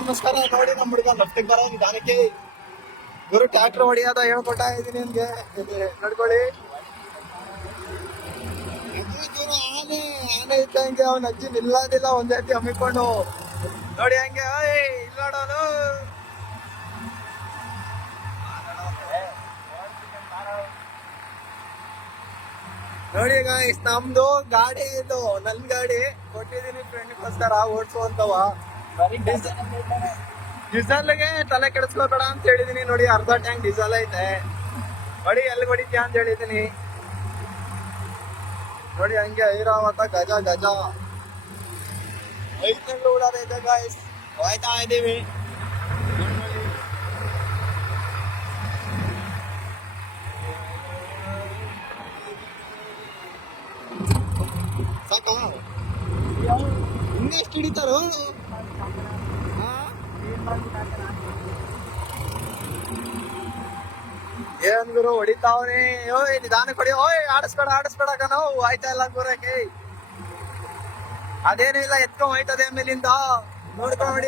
ನಮಸ್ಕಾರ ನೋಡಿ ನಮ್ಮ ಹುಡುಗ ಲಫ್ಟಿಗೆ ಬರ ನಿಧಾನಕ್ಕೆ ಗುರು ಟ್ರ್ಯಾಕ್ಟರ್ ಹೊಡಿಯೋದ ಹೇಳ್ಕೊಟ್ಟ ಇದೀನಿ ನಿನ್ಗೆ ನಡ್ಕೊಳ್ಳಿ. ಆನೆ ಆನೆ ಇದ್ದಂಗೆ ಅವನ ಅಜ್ಜಿ ನಿಲ್ಲೋದಿಲ್ಲ, ಒಂದೇ ರೀತಿ ಹಮ್ಮಿಕೊಂಡು. ನೋಡಿ ಹಂಗೆ ಇಲ್ಲಿ ನೋಡೋನು ನೋಡಿ ಗಾಯ್ಸ್ ನಮ್ದು ಗಾಡಿ ಇದು, ನನ್ ಗಾಡಿ. ಕೊಟ್ಟಿದೀನಿ ಫ್ರೆಂಡ್ಗೋಸ್ಕರ ಓಡಿಸುವಂತವ ಡೀಸೆಲ್ಗೆ ತಲೆ ಕೆಡಿಸ್ಕೋಬೇಡ ಅಂತ ಹೇಳಿದೀನಿ. ನೋಡಿ ಅರ್ಧ ಟ್ಯಾಂಕ್ ಡೀಸೆಲ್ ಐತೆ. ನೋಡಿ ಎಲ್ಲಿ ಹೊಡಿತ್ಯಾ ಅಂತ ಹೇಳಿದೀನಿ. ನೋಡಿ ಹಂಗೆ ಐರಾವತ ಗಜ ಗಜ. ಐದು ತಿಂಗಳು ಉಡಾದೈತೆ ಗಾಯ್ಸ್ ಹೋಯ್ತಾ ಇದೀವಿ ಸಾಕಾ ಇನ್ನೆಷ್ಟು ಹಿಡಿತಾರೋ? ಹಾ ಏನ್ ಗುರು ಹೊಡಿತಾವ್ರಿ ಓಯ್, ನಿಧಾನ ಕೊಡಿ. ಓಯ್, ಆಡಿಸ್ಬೇಡ ಆಡಿಸ್ಬೇಡ ಕಣೋ. ಆಯ್ತಾ ಇಲ್ಲ ಗುರಕ್ಕೆ ಅದೇನು ಇಲ್ಲ, ಎತ್ಕೊಂಡ್ ಹೋಯ್ತದೆ ಮೇಲಿಂದ. ನೋಡ್ಕೊಂಡ್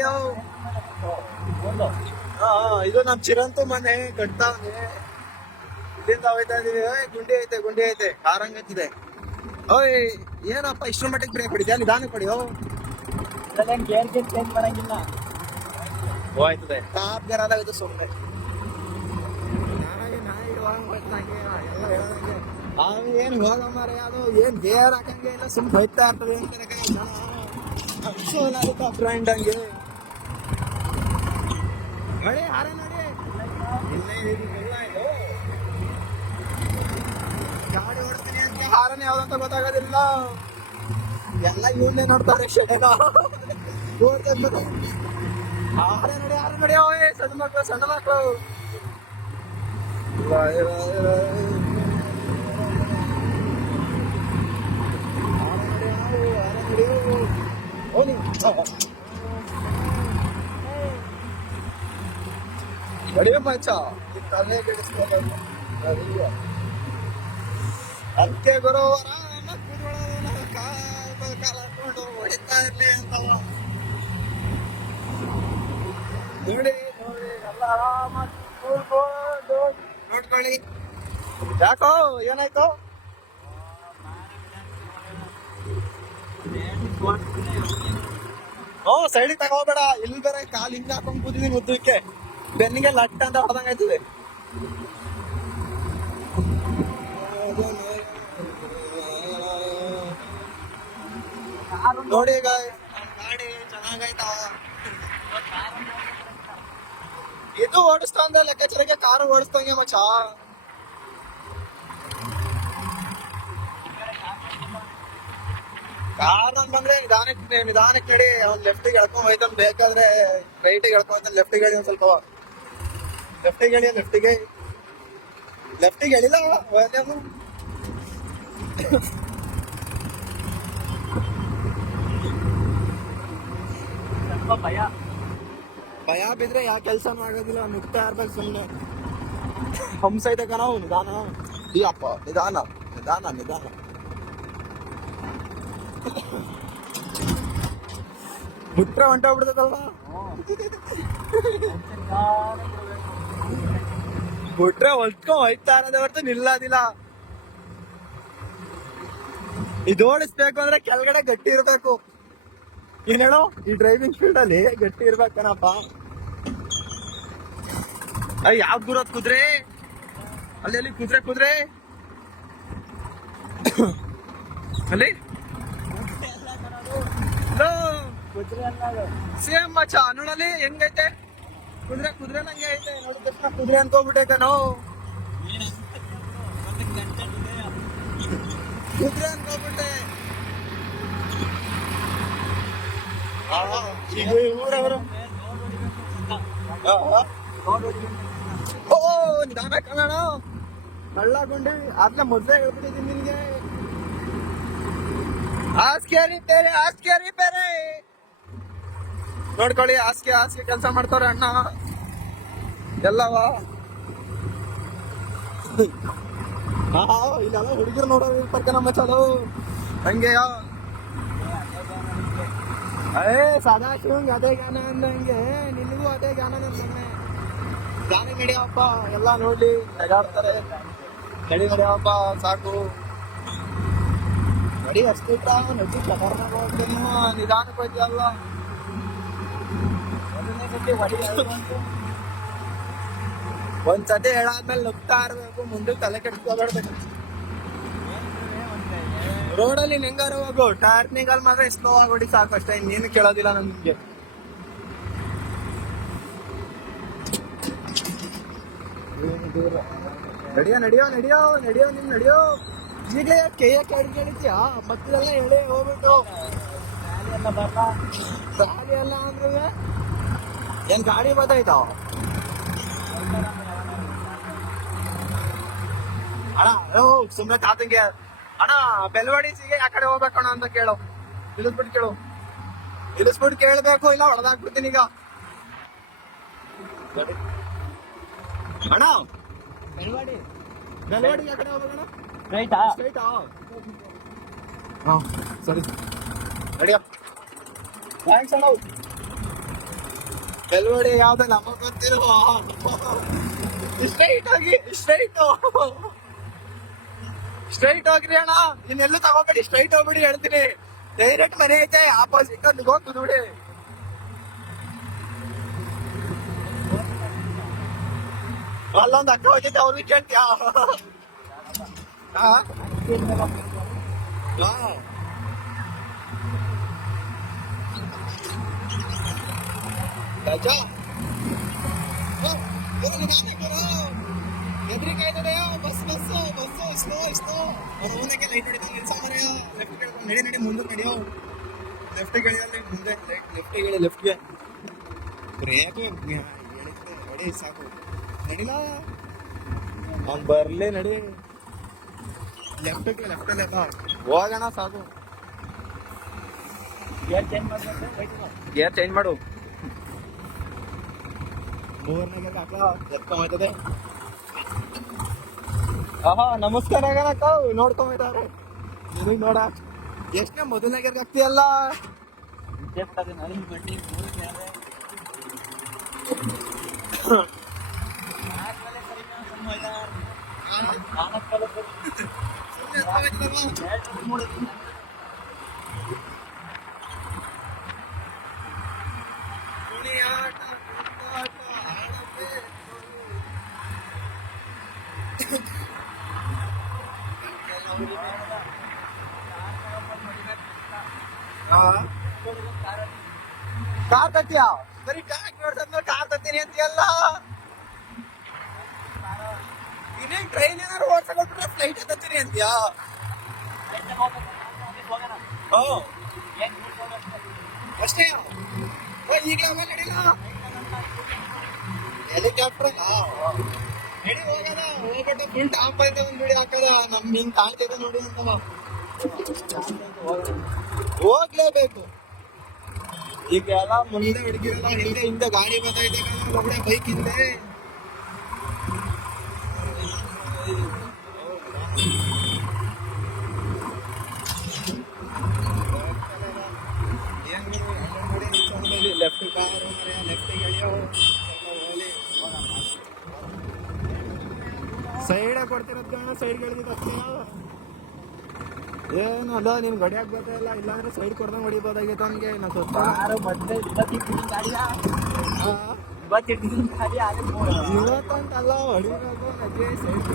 ಇದು ನಮ್ ಚಿರಂತು ಮನೆ, ಕಟ್ತಾವ್ನೆ. ಇಲ್ಲಿಂದ ಹೋಯ್ತಾ ಇದೀವಿ. ಓಯ್, ಗುಂಡಿ ಐತೆ ಗುಂಡಿ ಐತೆ. ಕಾರಂಗತ್ತಿದೆ ಓಯ್, ಏನಪ್ಪ, ಇಷ್ಟ್ರ ಮಟ್ಟಿಗೆ ಬ್ರೇಕ್ ಹೊಡಿದ್ಯಾ ನಿಧಾನ ಕೊಡಿ, ಓ. ಗೇರ್ ಚೇಂಜ್ ಮಾಡಂಗಿಲ್ಲ. ಹೋಯ್ತದೆ. ಆದಾಗ ಇದು ಸುಮ್ಮನೆ ಅವ್ ಏನ್ ಹೋಗ ಮಾರೆ ಅದು ಏನ್ ಗೇರ್ ಹಾಕಂಗೆ ಇಲ್ಲ ಸುಮ್ ಹೋಯ್ತಾ ಇರ್ತದೆ ಫ್ರೆಂಡ್ ಹಂಗೆ. ಮಳೆ ಹಾರ ನೋಡಿ. ಗಾಡಿ ಓಡಿಸ್ತೀನಿ ಅಂತ ಹಾರನೇ ಯಾವ್ದಂತ ಗೊತ್ತಾಗೋದಿಲ್ಲ. ಎಲ್ಲ ಇವನ್ನೇ ನೋಡ್ತಾರೆ ಶೆಡನ ಹಾರೆ ನೋಡಿ ಆರೆ ನೋಡಿ ಓಯ್ ಸಣ್ಣ ಮಕ್ಕಳು ಸಣ್ಣ ಮಕ್ಕಳು. ನಡಿಯೋ ಮಚ್ಚ ತಲೆ ಕೆಡಿಸ್ಕೋಬೇಕು ನಡಿಯೋ. ಅದಕ್ಕೆ ಗುರು ಆರಾಮ ಕೂತ್ಕೊಳ್ಳೋದು ನಾವು ಕಾಲ್ ಕಾಲ್ ಹಾಕೊಂಡು ಹೊಡಿತಾ ಇರ್ಲಿ ಅಂತವ ನೋಡಿ ಎಲ್ಲ ಆರಾಮಾಗಿ ನೋಡ್ಕೊಳ್ಳಿ. ಯಾಕೋ, ಏನಾಯ್ತು? ಹ್ಞೂ ಸೈಡಿಗೆ ತಗೋಬೇಡ. ಇಲ್ಲಿ ಬೇರೆ ಕಾಲು ಹಿಂಗೆ ಹಾಕೊಂಡು ಕೂತಿದ್ದೀನಿ ಉದ್ದಕ್ಕೆ ಬೆನ್ನಿಗೆ ಲಟ್ ಅಂತ ಹೊಡೆದಂಗೆ ಆಯ್ತದೆ. ನೋಡಿ ಈಗ ಗಾಡಿ ಚೆನ್ನಾಗೈತಾ ಇದು ಓಡಿಸ್ತಾ ಅಂದ್ರೆ ಲೆಕ್ಕಾಚಾರಕ್ಕೆ ಕಾರು ಓಡಿಸ್ತಂಗೆ ಮಚ್ಚ ಕಾರ್ ಬಂದ್ರೆ ನಿಧಾನಕ್ಕೆ ನಿಧಾನಕ್ಕೆ ನಡಿ ಅವ್ನ್ ಲೆಫ್ಟಿಗೆ ಎಳ್ಕೊಂಡ್ ಹೋಯ್ತಾನ ಬೇಕಾದ್ರೆ ರೈಟಿಗೆ ಎಳ್ಕೊಂಡ್ ಹೋಯ್ತಾನ ಲೆಫ್ಟಿಗೆ ಹೇಳಿ ಒಂದ್ ಸ್ವಲ್ಪ ಲೆಫ್ಟಿಗೆ ಹೇಳಿ ಲೆಫ್ಟಿಗೆ ಲೆಫ್ಟಿಗೆ ಎಳಿಲ್ಲ ಹೋಯ್ತಾನು ಸ್ವಲ್ಪ ಭಯ ಭಯ ಬಿದ್ರೆ ಯಾವ ಕೆಲಸ ಮಾಡೋದಿಲ್ಲ ಮುಕ್ತ ಇರ್ಬೇಕು ಸುಮ್ಮನೆ ಹಂಸ ಇದೆ ಕಣ, ನಿಧಾನ. ಅಪ್ಪ ನಿಧಾನ ನಿಧಾನ ನಿಧಾನ. ಮುಟ್ರೆ ಹೊಂಟೋಗ್ಬಿಡ್ತದಲ್ಲ ಬಿಟ್ರೆ ಹೊಲ್ತ್ಕೊಂಡ್ ಹೋಯ್ತಾ ಇರೋದೇ ಹೊರತು ನಿಲ್ಲೋದಿಲ್ಲ. ಇದು ಓಡಿಸ್ಬೇಕು ಅಂದ್ರೆ ಕೆಳಗಡೆ ಗಟ್ಟಿ ಇರ್ಬೇಕು. ಏನ್ ಹೇಳೋ? ಈ ಡ್ರೈವಿಂಗ್ ಫೀಲ್ಡ್ ಅಲ್ಲಿ ಗಟ್ಟಿ ಇರ್ಬೇಕನಪ್ಪ ಅಯ್ಯ ಯಾವ ದೂರದ ಕುದ್ರೆ? ಅಲ್ಲಿ ಅಲ್ಲಿ ಕುದ್ರೆ ಕುದ್ರೆ. ಅಲ್ಲಿ? ಸೇಮ್ ಮಚ್ಚ ನೋಡಲ್ಲಿ ಹೆಂಗೈತೆ? ಕುದ್ರೆ ಕುದ್ರೆ ನಂಗೆ ಐತೆ. ನೋಡಿದ ತಕ್ಷಣ ಕುದ್ರೆ ಅನ್ಕೋಬಿಟ್ಟೆ ಕಣೋ. ಕುದ್ರೆ. ಅನ್ಕೋಬಿಟ್ಟೆ ಆ, ಈಗ ಊರವರು ಓ, ನಿಧಾನ ಕನ್ನಡ. ಕಳ್ಳಕೊಂಡಿ, ಅದ್ನ ಮೊದ್ಲೇ ಹೇಳ್ಬಿಟ್ಟಿದ್ದೀನಿ ನಿನ್ಗೆ. ಹಾಸಿಗೆ ರಿಪೇರಿ ಹಾಸಿಗೆ ರಿಪೇರಿ ನೋಡ್ಕೊಳ್ಳಿ, ಹಾಸಿಗೆ ಹಾಸಿಗೆ ಕೆಲಸ ಮಾಡ್ತಾವ್ರೆ ಅಣ್ಣ. ಎಲ್ಲವ? ಹಾ, ಇಲ್ಲೆಲ್ಲ ಹುಡುಗಿರು ನೋಡೋ ಪಕ್ಕ ನಮ್ಮ ಹಂಗೆಯ? ಅದೇ ಗಾನ ಅಂದಂಗೆ ಎಲ್ಲ ನೋಡ್ಲಿ ಸಾಕು. ನಿಧಾನಕ್ಕೆ ಸತಿ ಹೊಡಿ ಅಳ್ಕೊಂತು. ಒಂದ್ ಸತಿ ಹೇಳಾದ್ಮೇಲೆ ನುಗ್ತಾ ಇರ್ಬೇಕು, ಮುಂದೆ ತಲೆ ಕೆಡ್ಸ್ಕೊಬೇಡ್ಬೇಕು. ರೋಡಲ್ಲಿ ಹೆಂಗಾರ ಹೋಗು ಟರ್ನಿಂಗಲ್ಲಿ ಮಾತ್ರ ಸ್ಲೋ ಆಗಿ ಹೊಡಿ ಸಾಕು ಅಷ್ಟೇ ಇನ್ನೇನು ಕೇಳೋದಿಲ್ಲ ನಮ್ಗೆ. ನಡಿಯೋ ನಡಿಯೋ ನಡಿಯೋ ನಡಿಯೋ, ನಿಮ್ ನಡಿಯೋ. ಈಗಲೇ ಕೈಯ ಕೆಳಗೆ ಕೇಳಿದ್ಯಾ? ಮಕ್ಕಳೆಲ್ಲ ಎಳೆ ಹೋಗ್ಬಿಟ್ಟು. ಎಲ್ಲ ಬರ್ಲ ಗಾಡಿ ಎಲ್ಲ ಅಂದ್ರೆ ಏನ್ ಗಾಡಿ ಬತ್ತಾಯ್ತಾವ ಅಣ್ಣ ಸುಮ್ಮನೆ ತಾತಂಗೆ ಅಣ್ಣ ಬೆಲ್ವಾಡಿ ಸಿಗೆ ಆ ಕಡೆ ಹೋಗ್ಬೇಕಣ್ಣ ಅಂತ ಕೇಳು. ಇಳಿಸ್ಬಿಟ್ಟು ಕೇಳು. ಇಳಿಸ್ಬಿಟ್ಟು ಕೇಳ್ಬೇಕು ಇಲ್ಲ ಹೊಡೆದಾಕ್ಬಿಡ್ತೀನಿ ಈಗ. ಅಣ್ಣ ಬೆಲ್ವಾಡಿ ಬೆಲ್ವಾಡಿ ಆ ಕಡೆ ಹೋಗ್ಬೇಕಣ್ಣ? ರೈಟಾ ಸ್ಟ್ರೈಟಾ ಹಾ ಸರಿ. ರೆಡಿಯಾ ಥ್ಯಾಂಕ್ಸ್ ಅಣ್ಣ. ಬೆಲ್ವಾಡಿ ಯಾವ್ದು ನಮಗ್ ಗೊತ್ತಿಲ್ವ? ಸ್ಟ್ರೈಟ್ ಆಗಿ ಸ್ಟ್ರೈಟ್ ಸ್ಟ್ರೈಟ್ ಹೋಗ್ರಿ ಅಣ್ಣ. ಇನ್ನೆಲ್ಲೂ ತಗೋಬೇಡಿ. ಸ್ಟ್ರೈಟ್ ಹೋಗ್ಬಿಡಿ ಹೇಳ್ತೀನಿ. ಡೈರೆಕ್ಟ್ ಮನೆ ಐತೆ. ಆಪೋಸಿಟ್ ಅಲ್ಲಿ ಹೋಗಿ ಕುದ್ಬಿಡಿ ಅಲ್ಲೊಂದು ಅಕ್ಕ ಹೋಗಿದ್ದೆ ಅವ್ರಿಗೆ ಕೇಳ್ತೀಯಾ ಹಾ ಎದುರಿಕಾಯ್ತದೆ bus bus bus slow slow ಅವ್ರ ಓನಕ್ಕೆ ಲೈಟ್ ಹೊಡಿತಾನೆ ನಿಲ್ಸಾಮರ್ಯ ಲೆಫ್ಟ್ ಕೇಳ್ಕೊಂಡು ನಡಿ ನಡಿ ಮುಂದಕ್ಕೆ ನಡೆಯೋ ಲೆಫ್ಟ್ ಗೆಳೆಯಲ್ಲಿ ಮುಂದೆ ಲೆಫ್ಟ್ ಗೆಳೆ ಲೆಫ್ಟ್ಗೆ ಬ್ರೇಕ್ ಹೇಳಿದ್ರೆ ನಡಿ ಸಾಕು ನಡಿಲ್ಲ ಅವ್ನು ಬರ್ಲಿ ನಡಿ ಲೆಫ್ಟ್ಗೆ ಲೆಫ್ಟಲ್ಲಿ ಎಲ್ಲ ಹೋಗೋಣ ಸಾಕು ಗೇರ್ ಚೇಂಜ್ ಮಾಡ್ಬೇಕು ರೈಟ್ ಗೇರ್ ಚೇಂಜ್ ಮಾಡು ಮೂರನೇಗೆ ಅಕ್ಕ ಎತ್ಕೊಂಬರ್ತದೆ ಆಹಾ ನಮಸ್ಕಾರ ಆಗನಕ್ಕ ನೋಡ್ಕೊಂಬಿದ್ದಾರೆ ನಿನಗೆ ನೋಡ. ಎಷ್ಟನೇ ಮೊದಲನೇ ಆಗ್ತೀಯಲ್ಲ? ನಾಲ್ಕು ಬರೀ ಟ್ಯಾಕ್ ನೋಡ್ತಂದ್ರೆ ಕಾರ್ ತತ್ತೀನಿ ಅಂತೀಯಲ್ಲ. ಇನ್ನೇನ್ ಟ್ರೈನ್ ಏನಾದ್ರು ಓಡ್ಸಕೊಟ್ರೆ ಫ್ಲೈಟ್ ತತ್ತೀನಿ ಅಂತೀಯ? ಅಷ್ಟೇ. ಈಗಲೇ ಹೋಗಲ್ಲ ನಡಿಲ್ಲ ಹೆಲಿಕಾಪ್ಟರ್ ನಡಿ ಹೋಗೋಣ. ಹೋಗ್ಬಿಟ್ಟು ಫುಲ್ ಟಾಪ್ ಐತೆ ಒಂದು ಬಿಡಿ ಹಾಕದ ನಮ್ ಹಿಂಗ್ ನೋಡಿ ಅಂತ. ಹೋಗ್ಲೇಬೇಕು. ಈಗ ಎಲ್ಲ ಮುಂದೆ ಹುಡುಗಿರಲ್ಲ ಹಿಂದೆ ಹಿಂದೆ ಗಾಡಿ ಬರ್ತೈತೆ ಒಬ್ಬಳೆ ಬೈಕ್ ಹಿಂದೆ ಲೆಫ್ಟ್ ಕಾರು ಲೆಫ್ಟ್ ಸೈಡ್ ಕೊಡ್ತಿರೋದ್ ಕಾರಣ ಸೈಡ್ ಗಳಿದ್ದು ಏನು ಅಲ್ಲ ನೀನು ಗಡಿ ಆಗ್ಬೇಕಾ ಇಲ್ಲ. ಅಂದ್ರೆ ಸೈಡ್ ಕೊಡ್ದಂಗೆ ಹೊಡಿಬೋದಾಗಿತ್ತು ಅವನಿಗೆ. ನಾ ಸ್ವಲ್ಪ ಯಾರು ನೋಡು ಇವತ್ತಂತಲ್ಲ ಹೊಡಿಬೇಕು ನಗೆ ಸೈಡ್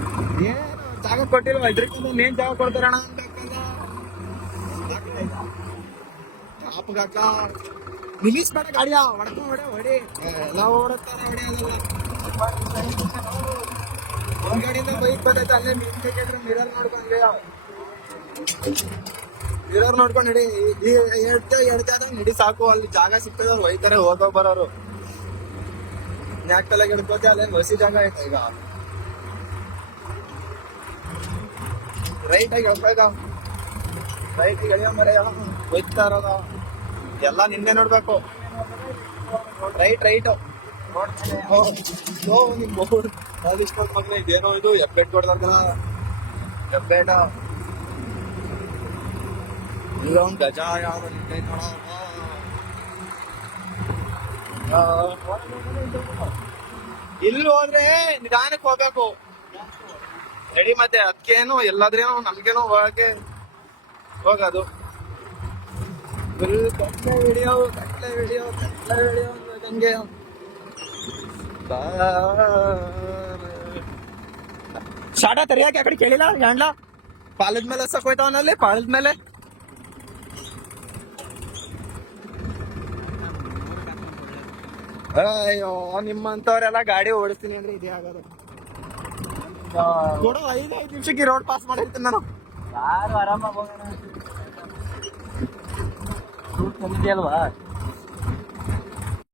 ಏನು ಜಾಗ ಕೊಟ್ಟಿಲ್ಲ ಇದ್ರಿಂದ ಮೇನ್ ಜಾಗ ಕೊಡ್ತಾರಣ ಅನ್ಬೇಕಲ್ಲ ಟಾಪ್ಗಾಕ ನಿಲ್ಲಿಸ್ಬೇಡ ಗಾಡಿಯ ಹೊಡ್ಕೊಂಡ್ ಹೊಡೆ ಹೊಡಿ. ಎಲ್ಲ ಓಡತ್ತಾರ ಹೊಡಿ ಅದೆಲ್ಲ ಒಂದ್ ಗಾಡಿಯಿಂದ ಬೈಕ್ ಬರ್ತೈತೆ ಅಲ್ಲೇ ನಿಂತಿದ್ರೆ ಮಿರರ್ ನೋಡ್ಕೊಂಡ್ರಿ. ಮಿರರ್ ನೋಡ್ಕೊಂಡು ನಡಿ. ಈ ಎಡ್ತ ಎಡ್ತಾದ ನಡಿ ಸಾಕು. ಅಲ್ಲಿ ಜಾಗ ಸಿಗ್ತದೆ ಒಯ್ತಾರೆ ಹೋಗೋ ಬರೋರು. ಯಾಕೆ ತಲೆಗೆ ಕೆಡ್ಕೋತೆ ಮಸಿ ಹೊಸಿ ಜಾಗ ಐತೆ ಈಗ? ರೈಟ್ ಆಗಿ ಹೋಗ್ಬೇಕ. ರೈಟ್ ಎಳೆಯೋ ಮರೆ ಒಯ್ತಾ ಇರೋದ. ಎಲ್ಲ ನಿನ್ನೆ ನೋಡ್ಬೇಕು. ರೈಟ್ ರೈಟ್ ನೋಡ್ತಾನೆ ಇಷ್ಟೊಂದು ಮಗನ ಇದೇನೋ ಇದು ಎಪ್ಪೆಟ್ ಕೊಡ್ತಾರ ಎಪ್ಪೆಟ ಇಲ್ಲ ಒಂದು ಗಜ ನಿಂತೈತೆ ಇಲ್ಲಿ ಹೋದ್ರೆ ನಿಧಾನಕ್ಕೆ ಹೋಗ್ಬೇಕು ರೆಡಿ ಮತ್ತೆ ಅದಕ್ಕೇನು ಎಲ್ಲಾದ್ರೇನು ನಮ್ಗೇನು ಹೋಗಕ್ಕೆ ಹೋಗೋದು ಕಟ್ಲೆ ವಿಡಿಯೋ ಕಟ್ಲೆ ಕಟ್ಲೆ ಆ ಕಡೆ ಕೇಳಿಲ್ಲ ಗಂಡ್ಲ ಪಾಲದ ಮೇಲೆ ಸಕ್ ಹೋಯ್ತಾವನಲ್ಲಿ ಪಾಲದ ಮೇಲೆ? ಅಯ್ಯೋ, ನಿಮ್ಮಂತವ್ರೆಲ್ಲ ಗಾಡಿ ಓಡಿಸ್ತೀನಿ ಅಂದ್ರೆ ಇದೇ ಆಗೋದು. ಕೊಡು, ಐದು ಐದು ನಿಮಿಷಕ್ಕೆ ರೋಡ್ ಪಾಸ್ ಮಾಡಿರ್ತೀನಿ ನಾನು. ಯಾರು ಆರಾಮಾಗಿ ಹೋಗೋಣ? ತಂದಿದೆಯಲ್ವಾ